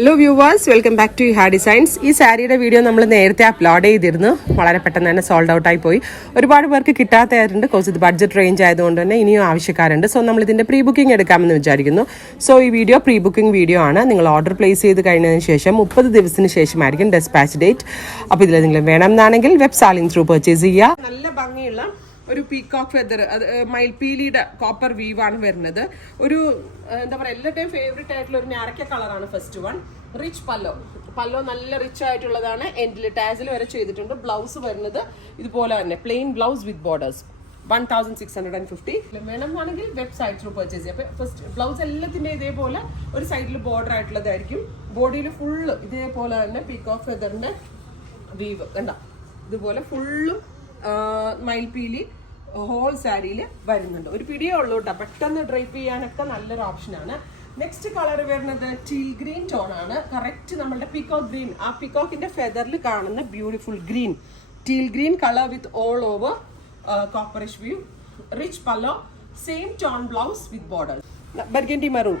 Hello viewers, welcome back to ha designs. ഈ സാരിയുടെ video നമ്മൾ നേരത്തെ അപ്ലോഡ് ചെയ്തിരുന്നു. വളരെ പെട്ടെന്ന് തന്നെ സോൾഡ് ഔട്ടായി പോയി. ഒരുപാട് പേർക്ക് കിട്ടാത്തതായിട്ടുണ്ട്. കോഴ്സ് ഇത് ബഡ്ജറ്റ് റേഞ്ച് ആയതുകൊണ്ട് തന്നെ ഇനിയും ആവശ്യക്കാരുണ്ട്. സോ നമ്മൾ ഇതിൻ്റെ പ്രീ ബുക്കിംഗ് എടുക്കാമെന്ന് വിചാരിക്കുന്നു. സോ ഈ വീഡിയോ പ്രീ ബുക്കിംഗ് വീഡിയോ ആണ്. നിങ്ങൾ ഓർഡർ പ്ലേസ് ചെയ്ത് കഴിഞ്ഞതിന് ശേഷം 30 ദിവസത്തിന് ശേഷമായിരിക്കും ഡെസ്പാച്ച് ഡേറ്റ്. അപ്പോൾ ഇതിൽ നിങ്ങൾ വേണമെന്നാണെങ്കിൽ വെബ് സാലിംഗ് ത്രൂ പർച്ചേസ് ചെയ്യുക. നല്ല ഭംഗിയുള്ള ഒരു പീകോക്ക് ഫെദർ, അത് മയിൽപീലിയുടെ കോപ്പർ വീവാണ് വരുന്നത്. ഒരു എന്താ പറയുക, എല്ലാവരുടെയും ഫേവറേറ്റ് ആയിട്ടുള്ള ഒരു ഞാറക്ക കളറാണ് ഫസ്റ്റ് വൺ. റിച്ച് പല്ലോ നല്ല റിച്ച് ആയിട്ടുള്ളതാണ്. എൻഡിൽ ടാസിൽ വരെ ചെയ്തിട്ടുണ്ട്. ബ്ലൗസ് വരുന്നത് ഇതുപോലെ തന്നെ പ്ലെയിൻ ബ്ലൗസ് വിത്ത് ബോർഡേഴ്സ്. 1650. വേണമെന്നാണെങ്കിൽ വെബ്സൈറ്റ് ത്രൂ പർച്ചേസ് ചെയ്യാം. അപ്പോൾ ഫസ്റ്റ് ബ്ലൗസ് എല്ലാത്തിൻ്റെ ഇതേപോലെ ഒരു സൈഡിൽ ബോർഡർ ആയിട്ടുള്ളതായിരിക്കും. ബോഡിയിൽ ഫുള്ള് ഇതേപോലെ തന്നെ പീകോക്ക് ഫെദറിൻ്റെ വീവ് കണ്ട, ഇതുപോലെ ഫുള്ളും മയിൽപീലി ഹോൾ സാരിയിൽ വരുന്നുണ്ട്. ഒരു പിടിയേ ഉള്ളൂ കേട്ടോ, പെട്ടെന്ന് ഡ്രൈപ്പ് ചെയ്യാനൊക്കെ നല്ലൊരു ഓപ്ഷനാണ്. നെക്സ്റ്റ് കളർ വരുന്നത് ടീൽ ഗ്രീൻ ടോൺ ആണ്. കറക്റ്റ് നമ്മളുടെ പീകോക്ക് ഗ്രീൻ, ആ പീകോക്കിന്റെ ഫെദറിൽ കാണുന്ന beautiful green, teal green colour with all over copperish view. Rich pallu, same tone blouse with border. Burgundy maroon,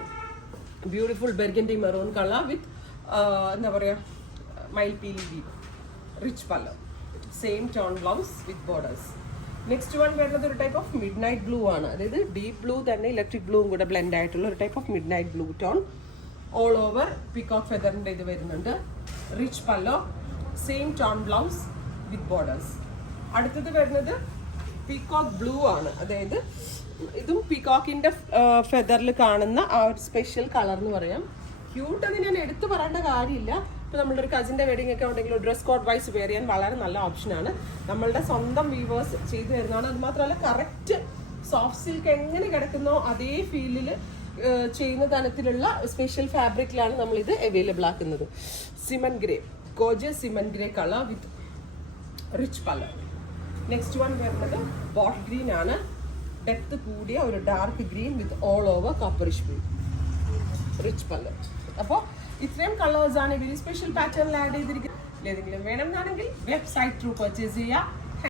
beautiful burgundy maroon colour with എന്താ പറയുക മയിൽപീലി view. Rich pallu, same tone blouse with borders. Next one വരുന്നത് ഒരു type of midnight blue ആണ്. അതായത് deep blue തന്നെ electric ബ്ലൂവും കൂടെ ബ്ലെൻഡ് ആയിട്ടുള്ള ഒരു type of midnight blue tone. All over peacock ഫെദറിൻ്റെ ഇത് വരുന്നുണ്ട്. Rich pallu, same tone blouse with borders. അടുത്തത് വരുന്നത് പീകോക്ക് ബ്ലൂ ആണ്. അതായത് ഇതും പീകോക്കിൻ്റെ ഫെദറിൽ കാണുന്ന ആ ഒരു സ്പെഷ്യൽ കളർ എന്ന് പറയാം. ക്യൂട്ട് എന്ന് ഞാൻ എടുത്തു പറയേണ്ട കാര്യമില്ല. ഇപ്പോൾ നമ്മളുടെ ഒരു കസിൻ്റെ വെഡിങ് ഒക്കെ ഉണ്ടെങ്കിൽ ഡ്രസ് കോഡ് വൈസ് വെയർ ചെയ്യാൻ വളരെ നല്ല ഓപ്ഷനാണ്. നമ്മളുടെ സ്വന്തം വീവേഴ്സ് ചെയ്തു തരുന്നതാണ്. അതുമാത്രമല്ല കറക്റ്റ് സോഫ്റ്റ് സിൽക്ക് എങ്ങനെ കിടക്കുന്നോ അതേ ഫീലിൽ ചെയ്യുന്ന തരത്തിലുള്ള സ്പെഷ്യൽ ഫാബ്രിക്കിലാണ് നമ്മളിത് അവൈലബിൾ ആക്കുന്നത്. സിമൻ ഗ്രേ, ഗോർജിയസ് സിമൻ ഗ്രേ കളർ വിത്ത് റിച്ച് കളർ. നെക്സ്റ്റ് വൺ വരുന്നത് ബോട്ട് ഗ്രീൻ ആണ്. ഡെപ്ത് കൂടിയ ഒരു ഡാർക്ക് ഗ്രീൻ വിത്ത് all over copperish blue. Rich colour. അപ്പോൾ ഇത്രയും കളേഴ്സാണ് ഇവർ സ്പെഷ്യൽ പാറ്റേണിൽ ആഡ് ചെയ്തിരിക്കുന്നത്. ഏതെങ്കിലും വേണമെന്നാണെങ്കിൽ വെബ്സൈറ്റ് ത്രൂ പർച്ചേസ് ചെയ്യുക.